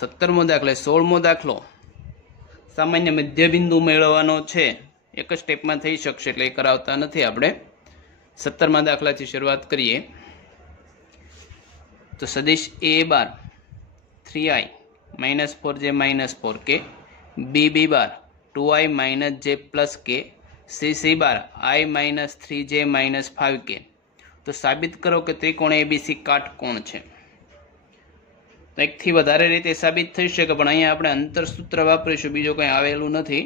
17મો દાખલો 16મો દાખલો સામાન્ય મધ્યબિંદુ મેળવવાનો છે, એક જ સ્ટેપમાં થઈ શકશે એટલે એ કરાવતા નથી આપણે। 17મા દાખલાથી શરૂઆત કરીએ તો સદિશ a bar 3i - 4j - 4k, b bar 2i - j + k, c bar i - 3j - 5k। તો સાબિત કરો કે ત્રિકોણ ABC કાટકોણ છે। એકથી વધારે રીતે સાબિત થઈ શકે, પણ અહીંયા આપણે અંતરસૂત્ર વાપરીશું, બીજો કંઈ આવેલું નથી।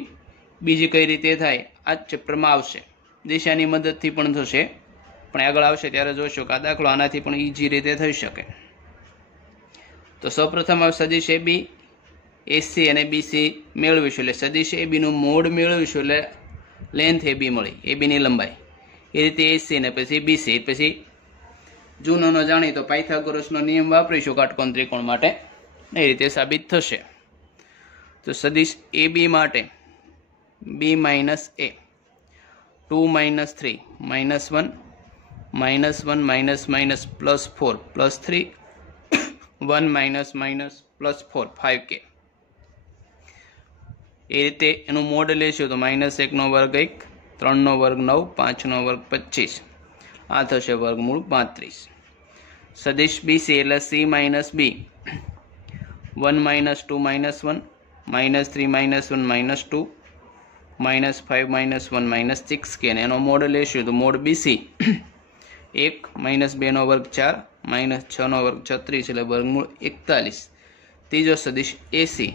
બીજી કઈ રીતે થાય આ જ ચેપ્ટરમાં આવશે, દિશાની મદદથી પણ થશે, પણ આગળ આવશે ત્યારે જોશું કે આ દાખલો આનાથી પણ ઈઝી રીતે થઈ શકે। તો સૌપ્રથમ આ સદિશ AB AC અને BC મેળવીશું, એટલે સદિશ AB નું મોડ મેળવીશું, એટલે લેન્થ AB મળી, AB ની લંબાઈ, એ રીતે AC ને પછી BC, પછી જૂનો ન જાણી તો પાયથાગોરસનો નિયમ વાપરીશું કાટકોણ ત્રિકોણ માટે, એ રીતે સાબિત થશે। તો સદિશ AB માટે B - A 2 - 3 -1 -1 +4 +3 1 +4 5k, એ રીતે એનું મોડ લેશું તો -1 નો વર્ગ 1, 3 નો વર્ગ 9, 5 નો વર્ગ 25, આ થશે વર્ગમૂળ 35। સદિશ BC એટલે C - B 1 - 2 - 1 -3 - 1 -2 -5 -1 6k, અને એનો મોડ લેશું તો મોડ BC 1 - 2 નો વર્ગ 4 -6 નો વર્ગ 36, એટલે વર્ગમૂળ 41। ત્રીજો સદિશ AC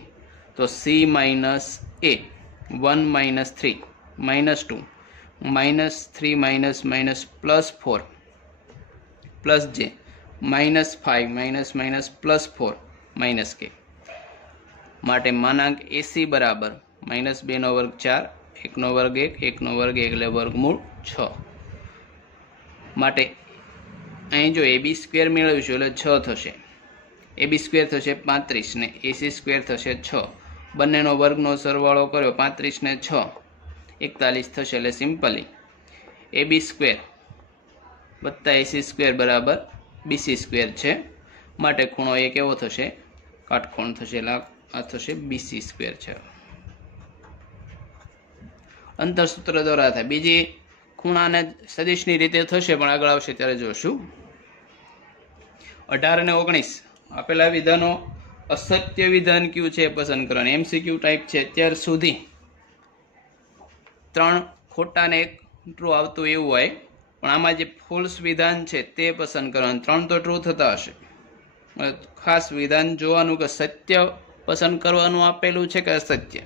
તો C - A 1 - 3 -2 -3 +4 +j -5 +4 -k, માટે માનાંક AC બરાબર -2 નો વર્ગ 4, 1 નો વર્ગ 1, 1 નો વર્ગ 1, એટલે વર્ગમૂળ 6। માટે અહીં જો AB² મેળવીશું એટલે 6 થશે, AB² થશે 35 ને AC² થશે 6, બંનેનો વર્ગનો સરવાળો કર્યો 35 ને 6 41 થશે, એટલે સિમ્પલી AB² + AC² બરાબર BC² છે, માટે ખૂણો એ કેવો થશે, કાટકોણ થશે, એટલે આ થશે BC² છે। અંતરસૂત્ર દ્વારા થાય, બીજી ખૂણાને સદિશની રીતે થશે, પણ આગળ આવશે ત્યારે જોશું। 18 અને 19 આપેલા વિધાનો અસત્ય વિધાન કયું છે પસંદ કરવાનું, MCQ ટાઈપ છે। અત્યાર સુધી 3 ખોટા ને 1 ટ્રુ આવતું એવું હોય, પણ આમાં જે ફોલ્સ વિધાન છે તે પસંદ કરવાનું, 3 તો ટ્રુ થતા હશે। ખાસ વિધાન જોવાનું કે સત્ય પસંદ કરવાનું આપેલું છે કે અસત્ય।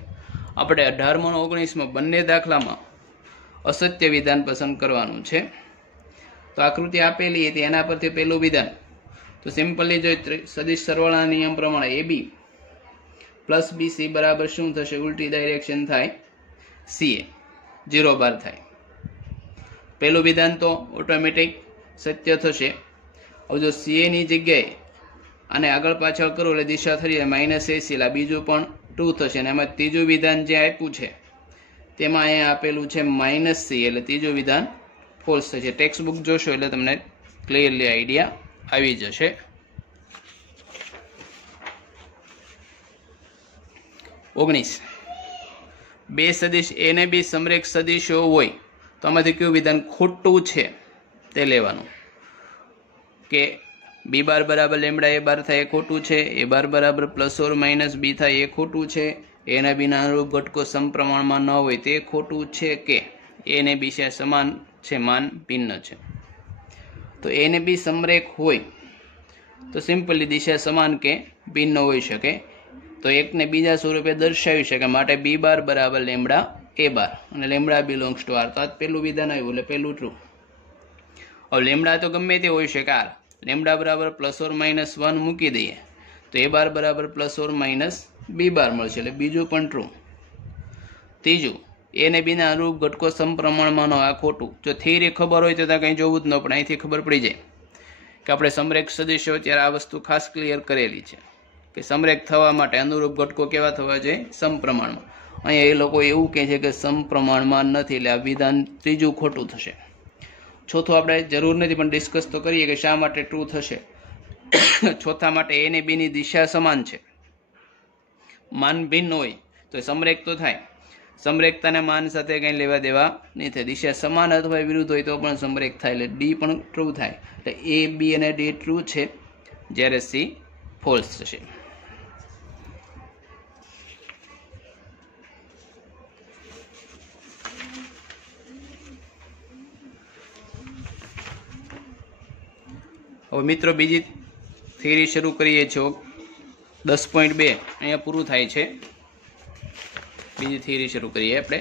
આપણે 18માં અને 19માં બંને દાખલામાં અસત્ય વિધાન પસંદ કરવાનું છે। તો આકૃતિ આપેલી હતી એના પરથી પહેલું વિધાન, તો સિમ્પલી જો સદિશ સરવાળાના નિયમ પ્રમાણે AB + BC બરાબર શું થશે, ઉલટી ડાયરેક્શન થાય CA, 0 બાર થાય। પહેલું વિધાન તો ઓટોમેટિક સત્ય થશે। હવે જો CA ની જગ્યાએ અને આગળ પાછળ કરો એટલે દિશા થઈ જાય -AC, એટલે બીજું પણ ટ્રુ થશે, અને એમાં ત્રીજું વિધાન જે આપ્યું છે તેમાં અહીંયા આપેલું છે -C, એટલે ત્રીજું વિધાન ફોલ્સ થશે। ટેક્સ્ટ બુક જોશો એટલે તમને ક્લિયરલી આઈડિયા આવી જશે। 19 બે સદિશ A ને B સમરેખ સદિશો હોય તો આમાંથી કયું વિધાન ખોટું છે તે લેવાનું, કે B બાર બરાબર લેમડા A બાર થાય એ ખોટું છે, A બાર બરાબર +or - B થાય એ ખોટું છે, A ના B ના અનુરૂપ ઘટકો સમપ્રમાણમાં ન હોય તે ખોટું છે, કે A ને B સમાન છે માન ભિન્ન છે। તો A ને B સમરેખ હોય તો સિમ્પલી દિશા સમાન કે ભિન્ન હોઈ શકે, તો એકને બીજા સ્વરૂપે દર્શાવી શકે, માટે B બાર બરાબર લેમડા A બાર, અને લેમડા બિલોંગ્સ ટુ R, તો આ પહેલું વિધાન આવ્યું એટલે પહેલું ટ્રુ। હવે લેમડા તો ગમે તે હોઈ શકે, R લેમડા બરાબર +or -1 મૂકી દઈએ તો A બાર બરાબર +or - B બાર મળશે, એટલે બીજું પણ ટ્રુ। ત્રીજું, A ને B ના અનુરૂપ ઘટકો સમપ્રમાણમાં ન, આ ખોટું। જો થિયરી ખબર હોય તો ત્યાં કંઈ જોવું જ ન પડે, અહીંથી ખબર પડી જાય કે આપણે સમરેખ સદિશો ત્યારે આ વસ્તુ ખાસ ક્લિયર કરેલી છે કે સમરેખ થવા માટે અનુરૂપ ઘટકો કેવા થવા જોઈએ, સમપ્રમાણમાં। અહીંયા એ લોકો એવું કહે છે કે સમપ્રમાણમાં નથી, એટલે આ વિધાન ત્રીજું ખોટું થશે। ચોથું આપણે જરૂર નથી પણ ડિસ્કસ તો કરીએ કે શા માટે ટ્રુ થશે। ચોથા માટે A ને B ની દિશા સમાન છે, માન ભિન્ન હોય તો સમરેખ તો થાય. સમરેખતાને માન સાથે કંઈ લેવા દેવા નહીં થાય. દિશા સમાન અથવા વિરુદ્ધ હોય તો પણ સમરેખ થાય, એટલે ડી પણ ટ્રુ થાય. એટલે એ, બી અને ડી ટ્રુ છે, જ્યારે સી ફોલ્સ થશે. હવે મિત્રો બીજી થિયરી શરૂ કરીએ છીએ. 10.2 અહીંયા પૂરું થાય છે. બીજી થિયરી શરૂ કરીએ આપણે.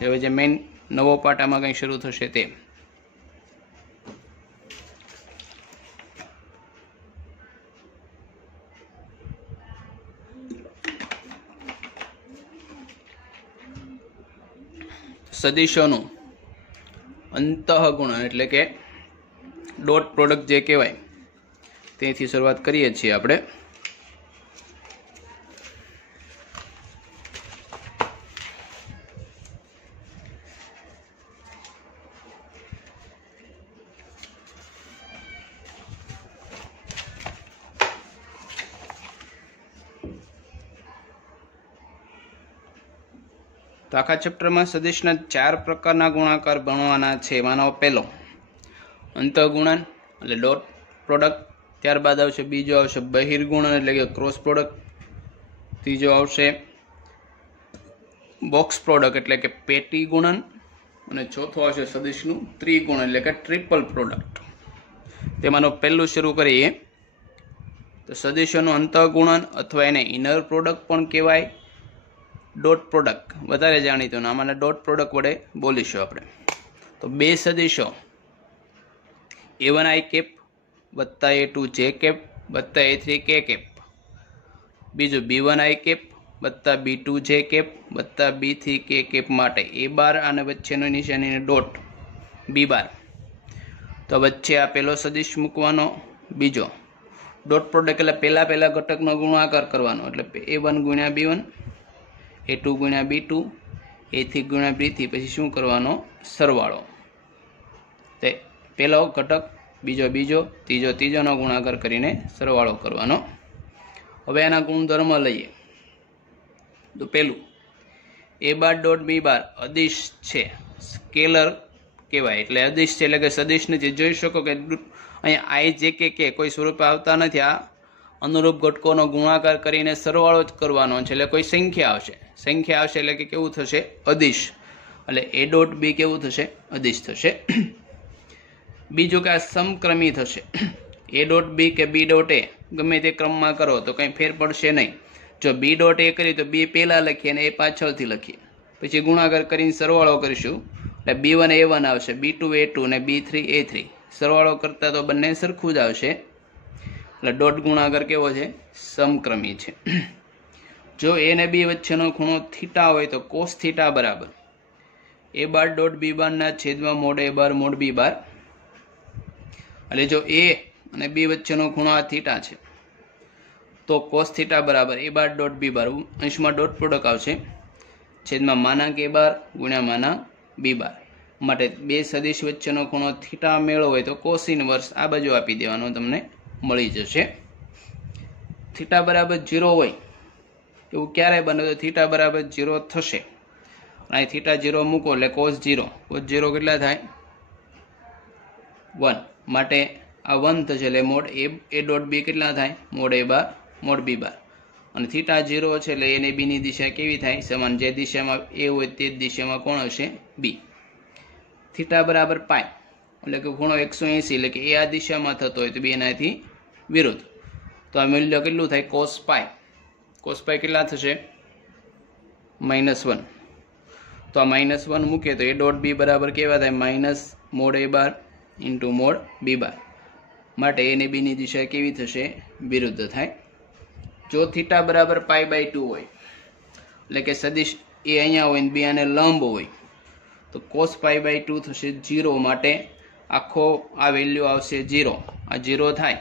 હવે જે મેઇન નવો પાર્ટ આમાં કંઈ શરૂ થશે તે. સદિશોનું અંતઃગુણન એટલે કે ડોટ પ્રોડક્ટ જે કહેવાય તેથી શરૂઆત કરીએ છીએ આપણે. તો આખા ચેપ્ટરમાં સદિશના 4 પ્રકારના ગુણાકાર ભણવાના છે. એમાંનો પહેલો અંતઃગુણન એટલે ડોટ પ્રોડક્ટ, ત્યારબાદ આવશે બીજો આવશે બહિર્ગુણન એટલે કે ક્રોસ પ્રોડક્ટ, ત્રીજો આવશે બોક્સ પ્રોડક્ટ એટલે કે પેટી ગુણન, અને ચોથો આવશે સદિશનું ત્રિગુણન એટલે કે ટ્રિપલ પ્રોડક્ટ. તેમાંનું પહેલું શરૂ કરીએ તો સદિશોનું અંતઃગુણન અથવા એને ઇનર પ્રોડક્ટ પણ કહેવાય. ડોટ પ્રોડક્ટ વધારે જાણીતું, આમાંના ડોટ પ્રોડક્ટ વડે બોલીશું આપણે. તો બે સદિશો A1i કેપ વત્તા A2j કેપ વત્તા A3k કેપ, બીજું B1i કેપ વત્તા B2j કેપ વત્તા B3k કેપ માટે A બાર અને વચ્ચેનો નિશાનીનો ડોટ B બાર. તો વચ્ચે આ પહેલો સદિશ મૂકવાનો, બીજો ડોટ પ્રોડક્ટ એટલે પહેલા ઘટકનો ગુણાકાર કરવાનો, એટલે A1 ગુણ્યા B1, A2 ગુણ્યા B2, A3 ગુણ્યા B3, પછી શું કરવાનો? સરવાળો. તે પહેલો ઘટક, બીજો, ત્રીજોનો ગુણાકાર કરીને સરવાળો કરવાનો. હવે એના ગુણધર્મ લઈએ. તો પહેલું A બાર ડોટ B બાર અદિશ છે, સ્કેલર કહેવાય. એટલે અદિશ છે એટલે કે સદિશ નથી. જોઈ શકો કે અહીંયા I, J, K કોઈ સ્વરૂપે આવતા નથી. આ અનુરૂપ ઘટકોનો ગુણાકાર કરીને સરવાળો જ કરવાનો છે, એટલે કોઈ સંખ્યા આવશે એટલે કે કેવું થશે? અદિશ. એટલે A ડોટ B કેવું થશે? અદિશ થશે. બીજું કે આ સમક્રમી થશે. A ડોટ B કે B ડોટ A ગમે તે ક્રમમાં કરો તો કંઈ ફેર પડશે નહીં. જો B ડોટ A કરી તો B પહેલાં લખીએ અને A પાછળથી લખીએ, પછી ગુણાકાર કરીને સરવાળો કરીશું એટલે B1 A1 આવશે, B2 A2 અને B3 A3. સરવાળો કરતાં તો બંને સરખું જ આવશે. એટલે ડોટ ગુણાકાર કેવો છે? સમક્રમી છે. જો A અને B વચ્ચેનો ખૂણો થીટા હોય તો કોસ થીટા બરાબર A બાર ડોટ B બારના છેદમાં mode A bar mode B બાર. એટલે જો A અને B વચ્ચેનો ખૂણો આ થીટા છે તો કોસ થીટા બરાબર A બાર ડોટ B બાર, અંશમાં ડોટ પ્રોડક્ટ આવશે, છેદમાં માનાંક A બાર ગુણ્યા માનાંક B બાર. માટે બે સદિશ વચ્ચેનો ખૂણો થીટા મેળવો હોય તો કોસ ઇનવર્સ આ બાજુ આપી દેવાનો, તમને મળી જશે. થીટા બરાબર 0 હોય એવું ક્યારે બને? તો થીટા બરાબર 0 થશે. અહીં થીટા 0 મૂકો એટલે કોસ 0. કોસ 0 કેટલા થાય? 1. માટે આ 1 થશે એટલે મોડ A ડોટ B કેટલા થાય? Mode A bar mode B બાર. અને થીટા 0 છે એટલે A અને B ની દિશા કેવી થાય? સમાન. જે દિશામાં A હોય તે જ દિશામાં કોણ હશે? B. થીટા બરાબર પાય એટલે કે ખૂણો 180 એટલે કે A આ દિશામાં થતો હોય તો B એનાથી વિરુદ્ધ. તો આ મૂલ્ય કેટલું થાય? કોસ પાય. કોસ પાય કેટલા થશે? -1. તો આ -1 મૂકીએ તો A ડોટ B બરાબર કેવા થાય? Minus mode A bar into mode B બાર. માટે A અને B ની દિશા કેવી થશે? વિરુદ્ધ થાય. જો થીટા બરાબર π/2 હોય એટલે કે સદિશ A અહીંયા હોય ને B આને લંબ હોય તો કોસ π/2 થશે 0. માટે આખો આ વેલ્યુ આવશે 0. આ 0 થાય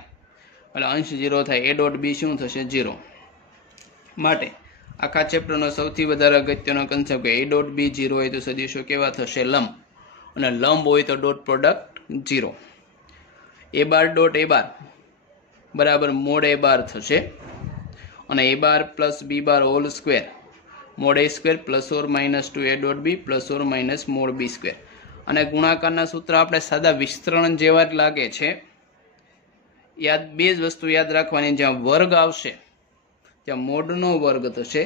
એટલે અંશ 0 થાય. A ડોટ B શું થશે? 0. માટે આખા ચેપ્ટરનો સૌથી વધારે અગત્યનો કન્સેપ્ટ કે A ડોટ B 0 હોય તો સદિશો કેવા થશે? લંબ. અને લંબ હોય તો dot product 0. A bar dot A બાર બરાબર મોડ A બાર થશે. અને a bar plus b bar whole square mode a square plus or minus 2a dot b plus or minus mode b square. અને ગુણાકારના સૂત્ર આપણે સાદા વિસ્તરણ જેવા જ લાગે છે. યાદ બે જ વસ્તુ યાદ રાખવાની, જ્યાં વર્ગ આવશે ત્યાં મોડનો વર્ગ થશે,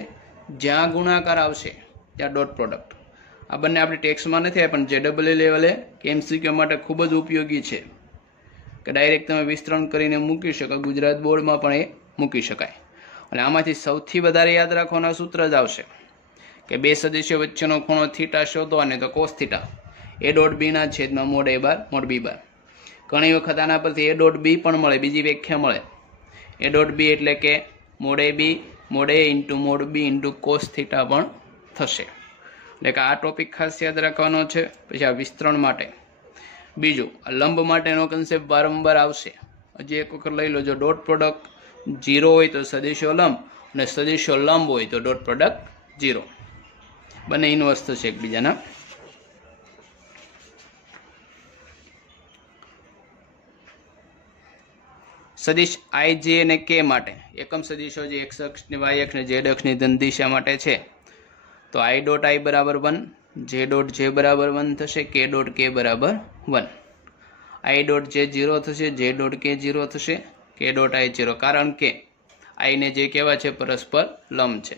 જ્યાં ગુણાકાર આવશે ત્યાં ડોટ પ્રોડક્ટ. આ બંને આપણે ટેક્સમાં નથી પણ JEE લેવલે કે MCQ માટે ખૂબ જ ઉપયોગી છે કે ડાયરેક્ટ તમે વિસ્તરણ કરીને મૂકી શકો. ગુજરાત બોર્ડમાં પણ એ મૂકી શકાય. અને આમાંથી સૌથી વધારે યાદ રાખવાના સૂત્ર જ આવશે કે બે સદિશો વચ્ચેનો ખૂણો થીટા શોધવાને તો cos theta a dot b ના છેદમાં mode a bar mode b બાર. ઘણી વખત આના પરથી a ડોટ b પણ મળે, બીજી વ્યાખ્યા મળે. a ડોટ b એટલે કે mode a b mode a into mode b into cos theta પણ થશે. એટલે કે આ ટોપિક ખાસ યાદ રાખવાનો છે. પછી આ વિસ્તરણ માટે બીજું, આ લંબ માટેનો કન્સેપ્ટ વારંવાર આવશે. હજી એક વખત લઈ લો, જો ડોટ પ્રોડક્ટ 0 હોય તો સદિશો લંબ, અને સદિશો લંબ હોય તો ડોટ પ્રોડક્ટ 0. બંને ઇનવર્સ થશે એકબીજાના. સદિશ i j અને k માટે એકમ સદિશો જે x અક્ષ ને y અક્ષ ને z અક્ષની ધન દિશા માટે છે તો i ડોટ i બરાબર 1, j ડોટ j બરાબર 1 થશે, k ડોટ k બરાબર 1. i ડોટ j 0 થશે, j ડોટ k 0 થશે, k ડોટ i 0. કારણ કે i ને j કેવા છે? પરસ્પર લંબ છે.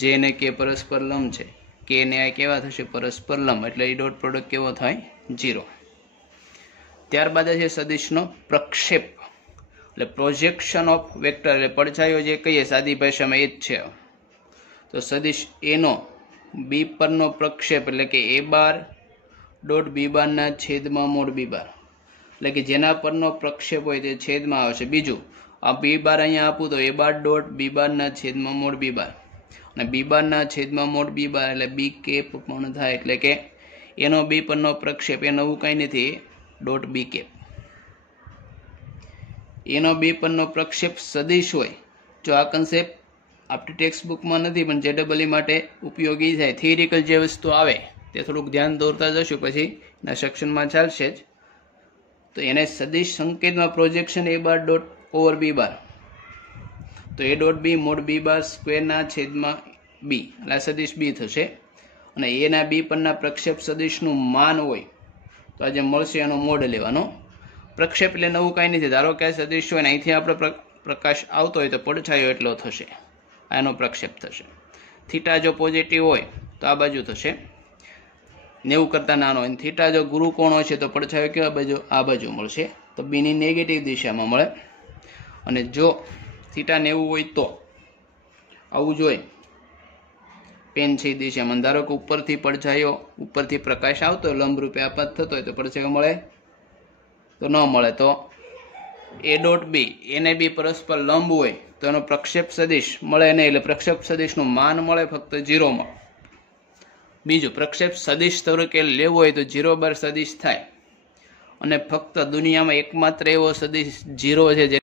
j ને k પરસ્પર લંબ છે, k ને i કેવા થશે? પરસ્પર લંબ. એટલે એ ડોટ પ્રોડક્ટ કેવો થાય? 0. ત્યારબાદ છે સદિશનો પ્રક્ષેપ, એટલે પ્રોજેક્શન ઓફ વેક્ટર, એટલે પડછાયો જે કહીએ સાદી ભાષામાં એ જ છે. તો સદિશ એનો બી પરનો પ્રક્ષેપ એટલે કે a બાર ડોટ b બારના છેદમાં મોડ b બાર, એટલે કે જેના પરનો પ્રક્ષેપ હોય તે છેદમાં આવશે. બીજું, આ b બાર અહીંયા આપું તો a બાર ડોટ b બારના છેદમાં મોડ b બાર, અને b બારના છેદમાં મોડ b બાર એટલે b કેપ પણ થાય. એટલે કે એનો b પરનો પ્રક્ષેપ એ નવું કંઈ નથી, ડોટ b કેપ. એનો b પરનો પ્રક્ષેપ સદિશ હોય, જો આ કન્સેપ્ટ આપણી ટેક્સ્ટ બુકમાં નથી પણ JEE માટે ઉપયોગી થાય. થિયરિકલ જે વસ્તુ આવે તે થોડુંક ધ્યાન દોરતા જશું, પછી એના સેક્શનમાં ચાલશે જ. તો એને સદિશ સંકેતમાં projection a bar dot over b bar, તો a dot b mod b bar સ્ક્વેરના છેદમાં b, એટલે સદિશ b થશે. અને એના b પરના પ્રક્ષેપ સદિશનું માન હોય તો આ જે મળશે એનો મોડ લેવાનો. પ્રક્ષેપ એટલે નવું કાંઈ નથી. ધારો કે આ સદિશ હોય ને અહીંથી આપણે પ્રકાશ આવતો હોય તો પડછાયો એટલો થશે, આનો પ્રક્ષેપ થશે. થીટા જો પોઝિટિવ હોય તો આ બાજુ થશે 90 કરતાં નાનો, અને થીટા જો ગુરુકોણ હોય છે તો પડછાયો કેવા બાજુ? આ બાજુ મળશે. તો બીની નેગેટિવ દિશામાં મળે. અને જો થીટા 90 હોય તો આવું જોઈએ પેન છે દિશામાં. ધારો કે ઉપરથી પડછાયો, ઉપરથી પ્રકાશ આવતો હોય, લંબ રૂપે આપાત થતો હોય તો પડછાયો મળે? તો ન મળે. તો a ડોટ b એને બી પરસ્પર લંબ હોય તો એનો પ્રક્ષેપ સદિશ મળે નહીં, એટલે પ્રક્ષેપ સદિશનું માન મળે ફક્ત 0 માં. બીજું, પ્રક્ષેપ સદિશ તરીકે લેવો હોય તો 0 બાર સદિશ થાય, અને ફક્ત દુનિયામાં એકમાત્ર એવો સદિશ 0 છે જે